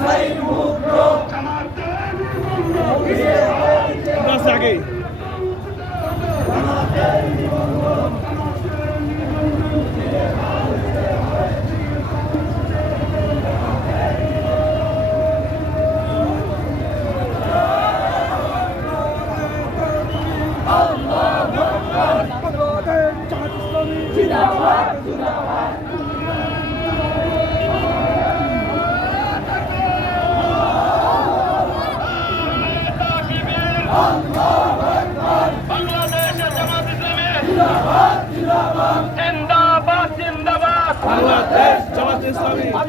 সাইদ মুক্ত আগে জিন্দাবাদ জিন্দাবাদ বাংলাদেশ জামাত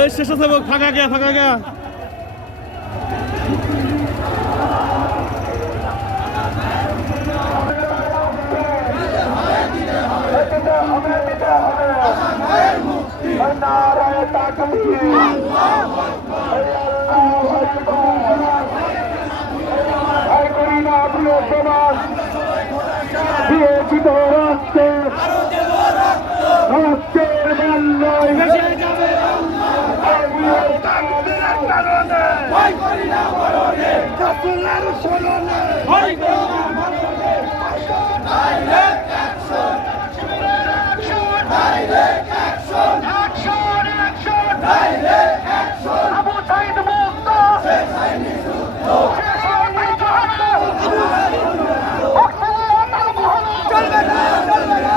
এই শেষ আছে ফাঁকা গিয়া ফাঁকা গিয়া। নারায়ে তাকবীর আল্লাহু আকবার ভয় করি action! Action! Action! দিয়েছি তো রক্তে রক্তের বাংলায় ভয় করি না মরণে রাসূলের শরণে ভয় করি না মরণে direct action direct action action action direct action Abu Sayeed মুক্ত শেষ হয়নি যুদ্ধ শেষ হয়নি যুদ্ধ। চলবে না চলবে না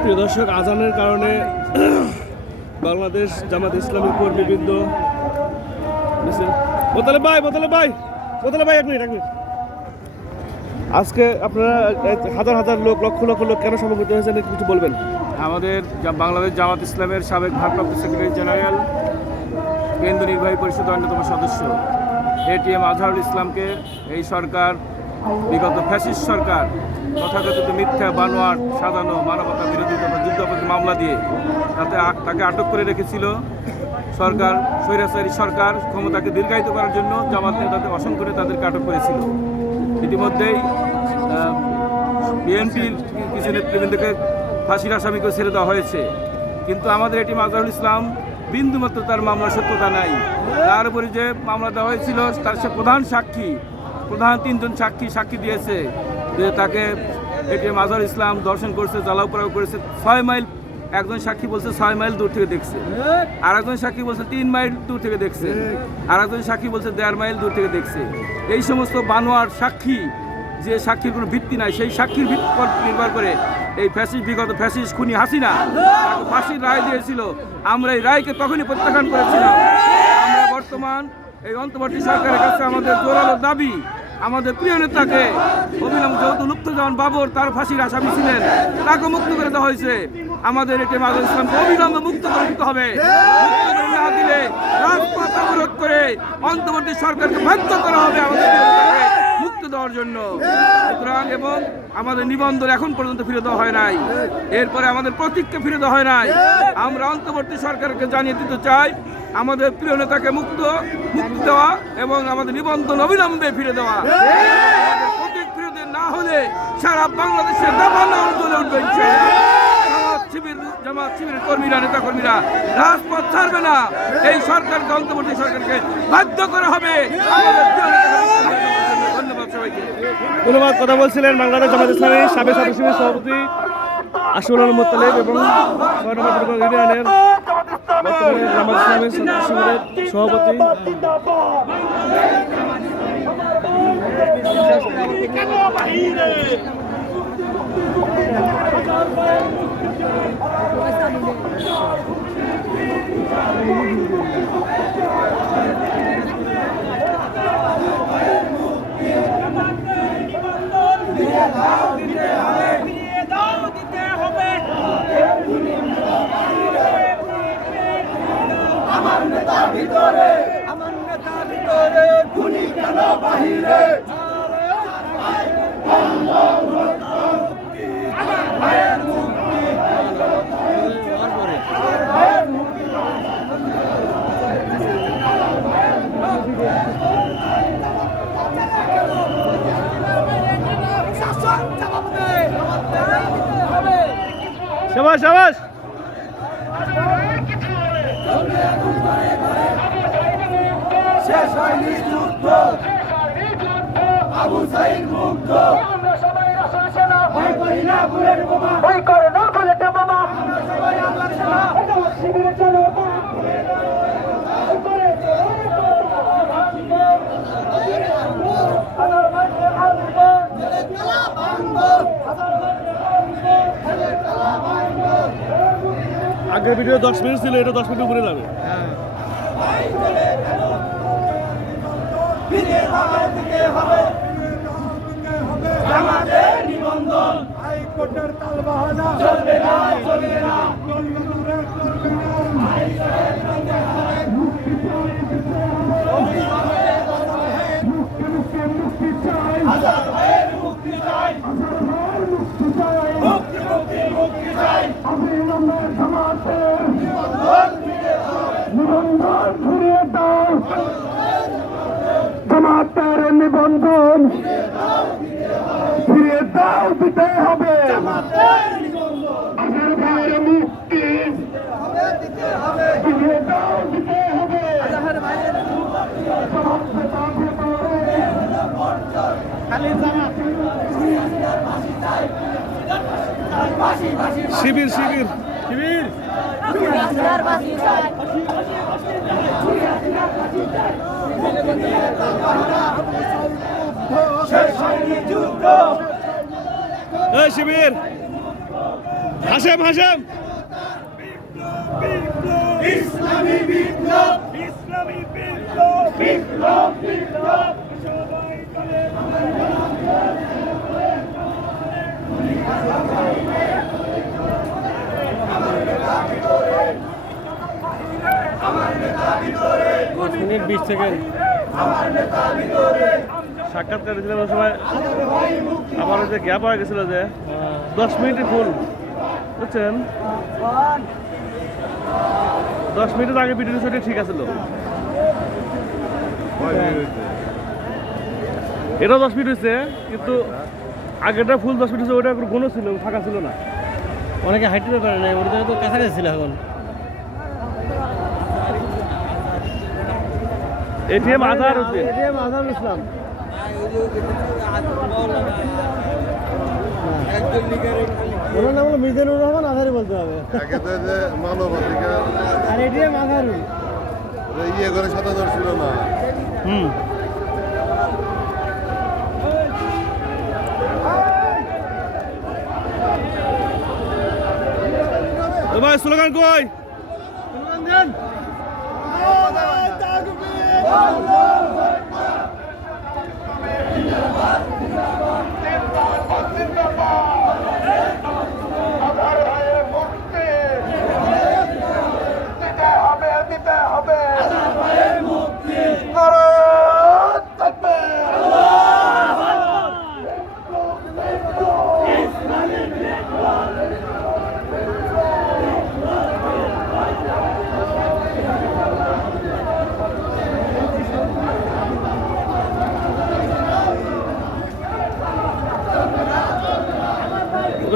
প্রিয় দর্শক আজানের কারণে বাংলাদেশ জামাত ইসলামী কর্মীবৃন্দ বোতলে ভাই বোতলে ভাই বোতলে ভাই, এক মিনিট এক মিনিট। আজকে আপনারা হাজার হাজার লোক, লক্ষ লক্ষ লোক কেন সমবেত হয়েছেন কিছু বলবেন? আমাদের বাংলাদেশ জামাত ইসলামের সাবেক ভারপ্রাপ্ত সেক্রেটারি জেনারেল কেন্দ্র নির্বাহী পরিষদের অন্যতম সদস্য, এটিএম আজহারুল ইসলামকে এই সরকার, বিগত ফ্যাসিস্ট সরকার, তথাকথিত মিথ্যা, বানোয়াট, সাজানো, মানবতা বিরোধী যুদ্ধাপরাধী মামলা দিয়ে তাতে তাকে আটক করে রেখেছিল। সরকার, স্বৈরাচারী সরকার ক্ষমতাকে দীর্ঘায়িত করার জন্য জামাত নেতাদের অসংখ্য তাদের আটক করেছিল। ইতিমধ্যেই বিএনপির কিছু নেতৃবৃন্দকে ফাঁসির আসামিকে ছেড়ে দেওয়া হয়েছে। কিন্তু আমাদের এটি মাজহারুল ইসলাম বিন্দুমাত্র তার মামলার সত্যতা নাই। তার উপরে যে মামলা দেওয়া হয়েছিল, তার সে প্রধান সাক্ষী, প্রধান তিনজন সাক্ষী সাক্ষী দিয়েছে। যে তাকে এটি মাজহারুল ইসলাম দর্শন করেছে, জ্বালাও করেছে, ছয় মাইল একজন সাক্ষী বলছে ছয় মাইল দূর থেকে দেখছে। আর একজন সাক্ষী বলছে তিন মাইল দূর থেকে দেখছে। আর একজন সাক্ষী বলছে দেড় মাইল দূর থেকে দেখছে। এই সমস্ত বানোয়ার সাক্ষী যে সাক্ষীর কোনো ভিত্তি নাই সেই সাক্ষীর ভিত্তি নির্ভর করে এই ফ্যাসিস বিগত ফ্যাসিস খুনি হাসিনা ফাঁসির রায় দিয়েছিল। আমরা এই রায়কে তখনই প্রত্যাখ্যান করেছিলাম। আমরা বর্তমান এই অন্তর্বর্তী সরকারের কাছে আমাদের জোরালো দাবি আমাদের প্রিয় নেতাকে অবিলম্ব যেহেতু লুপ্তজন বাবর তার ফাঁসির আসামি ছিলেন। তাকে মুক্ত করে দেওয়া হয়েছে। আমাদের এটি মাদুল ইসলামকে অবিলম্বে মুক্ত করে দিতে হবে। না দিলে রাজপথ অবরোধ করে অন্তর্বর্তী সরকারকে বাধ্য করা হবে আমাদের মুক্ত দেওয়ার জন্য। সুতরাং এবং আমাদের নিবন্ধন এখন পর্যন্ত ফিরে দেওয়া হয় নাই। এরপরে আমাদের প্রতীককে ফিরে দেওয়া হয় নাই। আমরা অন্তর্বর্তী সরকারকে জানিয়ে দিতে চাই আমাদের প্রিয় নেতাকে মুক্ত, মুক্তি দেওয়া এবং আমাদের নিবন্ধন অবিলম্বে ফিরে দেওয়া। আমাদের প্রতীক ফিরে দেওয়া না হলে সারা বাংলাদেশের দাবানা উঠবে কর্মীরা নেতা কর্মীরা ছাড়বে না। এই সরকারকে সরকারকে বাধ্য করা হবে। ধন্যবাদ কথা বলছিলেন সাবেক সভাপতি এবং বর্তমানে জামাত ইসলামী সদস্য শিবিরের সভাপতি কেন বাহিরে ফিরিয়ে দাও দিতে হবে আমার নেতা ভিতরে আমার নেতা ভিতরে খুনি কেন বাহিরে সাবাস সাবাস শেষ হয়নি যুদ্ধ আবু সাইদ মুগ্ধ ভয় করি না বুলেট বোমা ওই করে না বলে মামা আমরা সবাই আল্লাহর সেনা শিবিরে চলো আগের ভিডিও দশ মিনিট ছিল এটা দশ মিনিট উপরে যাবে। হবে আমাদের নিবন্ধন। হাইকোর্টের তালবাহানা। চলবে না চলবে না হাজার ভাইয়ের মুক্তি চাই মুক্তি মুক্তি মুক্তি চাই নিবন্ধন ফিরে দাও নিবন্ধন ফিরিয়ে দাও জামাতের নিবন্ধন ফিরিয়ে দাও দিতে হবে। আমার ভাইয়ের মুক্তি। দিতে দাও দিতে হবে। শিবির শিবির। শিবির শেষ হয়নি যুদ্ধ এই শিবির হাসেম হাসেম ইসলামী বিপ্লব ইসলামী বিপ্লব বিপ্লব বিপ্লব সবাই মিনিট বিশ সেকেন্ড। সাক্ষাৎকার ওই সময়। আমার যে গ্যাপ হয়ে যে দশ মিনিটই ফুল বুঝছেন? দশ মিনিটের আগে ভিডিও সেটি ঠিক আছিল এটাও দশ মিনিট হয়েছে, কিন্তু আগেরটা ফুল দশ মিনিট হয়েছে, ওটা কোনো ছিল, ফাঁকা ছিল না। অনেকে হাইটতে পারে না ওটা তো কাছাকাছি ছিল এখন। এটিএম আধার উদ্দিন। এটিএম আজহারুল ইসলাম। ওনার নাম হলো মিজানুর রহমান আধারি বলতে হবে। একে তো যে মানবাধিকার আর ইয়ে করে ছিল না। হুম। ভাই স্লোগান কই? আধার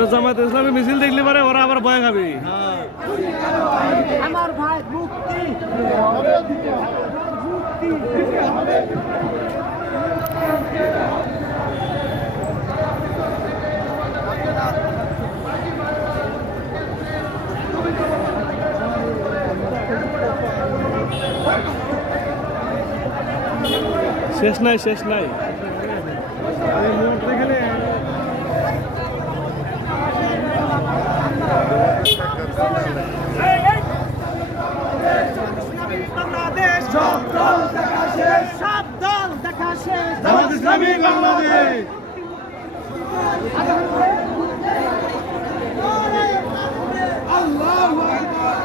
ওরা জামাত ইসলামী মিছিল দেখলে পারে ওরা আবার ভয় খাবে। আমার ভাই মুক্তি। শেষ নাই শেষ নাই বাংলাদেশ সব দল দেখা শেষ সব দল দেখা শেষ জামাত ইসলামী বাংলাদেশ আল্লাহু আকবার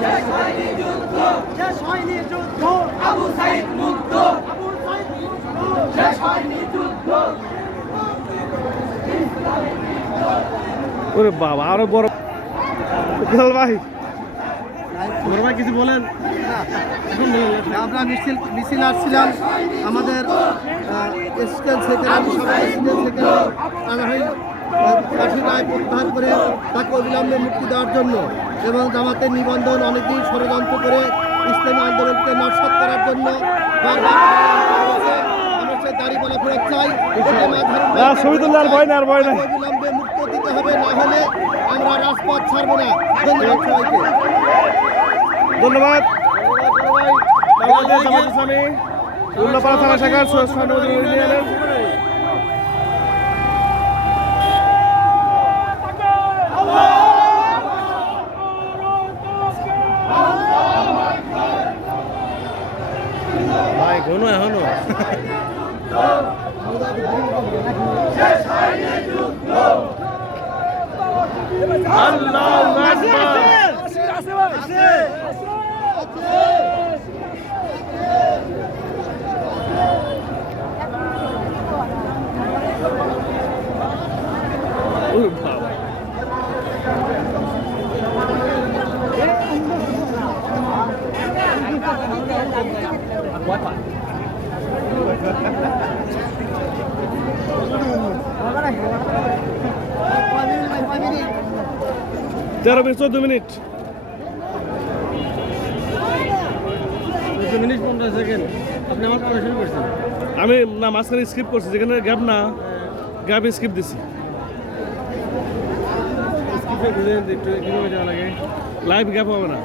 শেষ হয়নি যুদ্ধ শেষ হয়নি যুদ্ধ আবু সাইদ মুক্ত আবু সাইদ মুক্ত শেষ হয়নি যুদ্ধ ওরে বাবা আরও বড়। বিশাল ভাই। বড় ভাই কিছু বলেন? আমরা মিছিল মিছিল আসছিলাম। আমাদের স্টেল সেক্রেটারি স্টেল সেক্রেটারি আনাহিল ফাঁসি রায় প্রত্যাহার করে তাকে অবিলম্বে মুক্তি দেওয়ার জন্য এবং জামাতের নিবন্ধন অনেকদিন ষড়যন্ত্র করে ইসলামী আন্দোলনকে নস্বাত করার জন্য আমরা সে ফেরত চাই। অবিলম্বে দিতে হবে না হলে আমরা রাজপথ ছাড়বো না। ধন্যবাদ সবাইকে। ধন্যবাদ। উল্লাপাড়া থানা শাখার ইউনিয়নের ভাই কোনো এখনও। আল্লাহু আছে ওরে তেরো মিনিট চোদ্দ মিনিট। মিনিট পনেরো সেকেন্ড। আপনি আমার শুরু করছেন। আমি না মাঝখানে স্কিপ করছি যেখানে গ্যাপ না গ্যাপ স্কিপ দিছি। লাইভ গ্যাপ হবে না।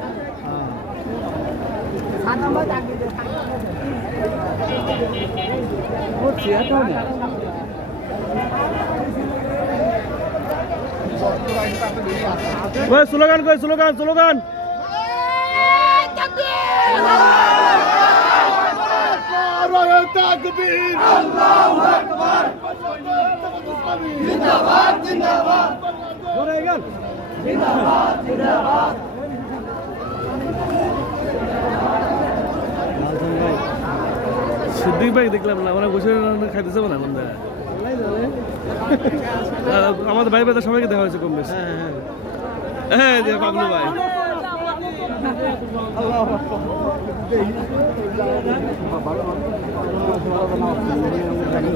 ওই স্লোগান কই স্লোগান স্লোগান। সিদ্দিক ভাই দেখলাম না ওরা বসে খাইতেছে না বন্ধু আমাদের ভাই বেদা সবাইকে দেখা হয়েছে কম বেশি। হ্যাঁ যে পাবলু ভাই।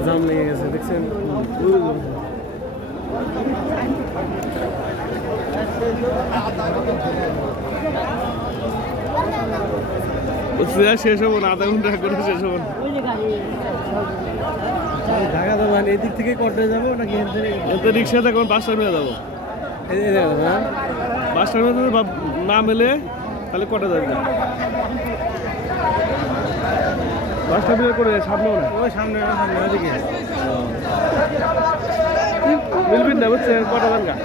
জাম লেগে গেছে দেখছেন? শেষ হব না আধা ঘণ্টা করে শেষ হব না। ঢাকা যাব মানে এদিক থেকে কটে যাব নাকি এতে রিক্সাতে এখন বাস টার্মিনাল যাব। হ্যাঁ? বাস টার্মিনাল না মেলে তাহলে কটা যাবে। না বাস টার্মিনাল করে সামনেও না? ওই সামনে সামনে ওইদিকে। মিলবেন না বুঝছেন? কটা যান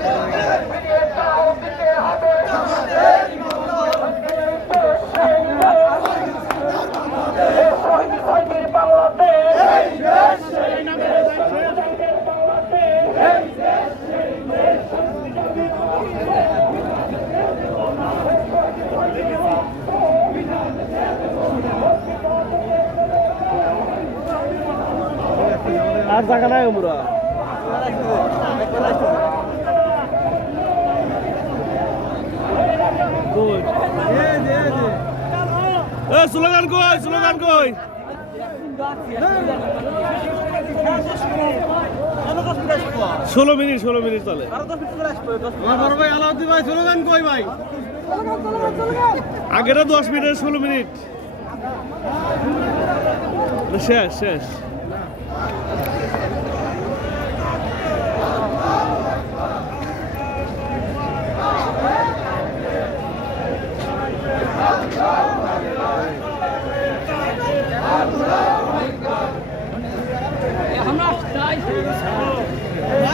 জায়গা নাই আমরা এ, স্লোগান কই স্লোগান কই? ষোলো মিনিট ষোলো মিনিট চলে। ভাই আলাউদ্দিন ভাই স্লোগান কই ভাই আগেটা দশ মিনিট, ষোলো মিনিট। শেষ শেষ।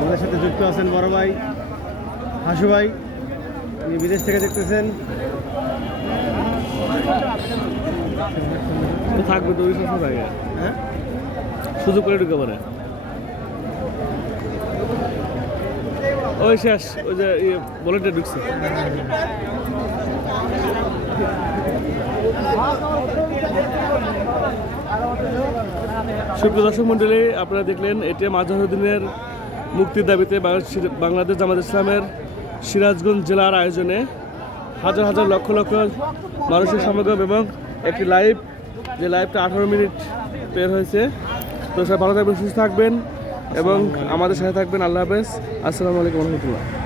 আমাদের সাথে যুক্ত আছেন বড় ভাই হাসু ভাই উনি বিদেশ থেকে দেখতেছেন। থাকবে তো ওই সব থাকে হ্যাঁ? সুযোগ করে ঢুকে পারে ওই শেষ ওই যে ইয়ে বলেটে ঢুকছে। সুপ্রিয় দর্শক মন্ডলী আপনারা দেখলেন এটিএম আজহারুদ্দিনের মুক্তির দাবিতে বাংলাদেশ- বাংলাদেশ জামাত ইসলামের সিরাজগঞ্জ জেলার আয়োজনে হাজার হাজার লক্ষ লক্ষ মানুষের সমাগম এবং একটি লাইভ, যে লাইভটা আঠারো মিনিট বের হয়েছে। তো সবাই ভালো থাকবেন, সুস্থ থাকবেন এবং আমাদের সাথে থাকবেন। আল্লাহ হাফেজ। আসসালামু আলাইকুম রহমতুল্লাহ।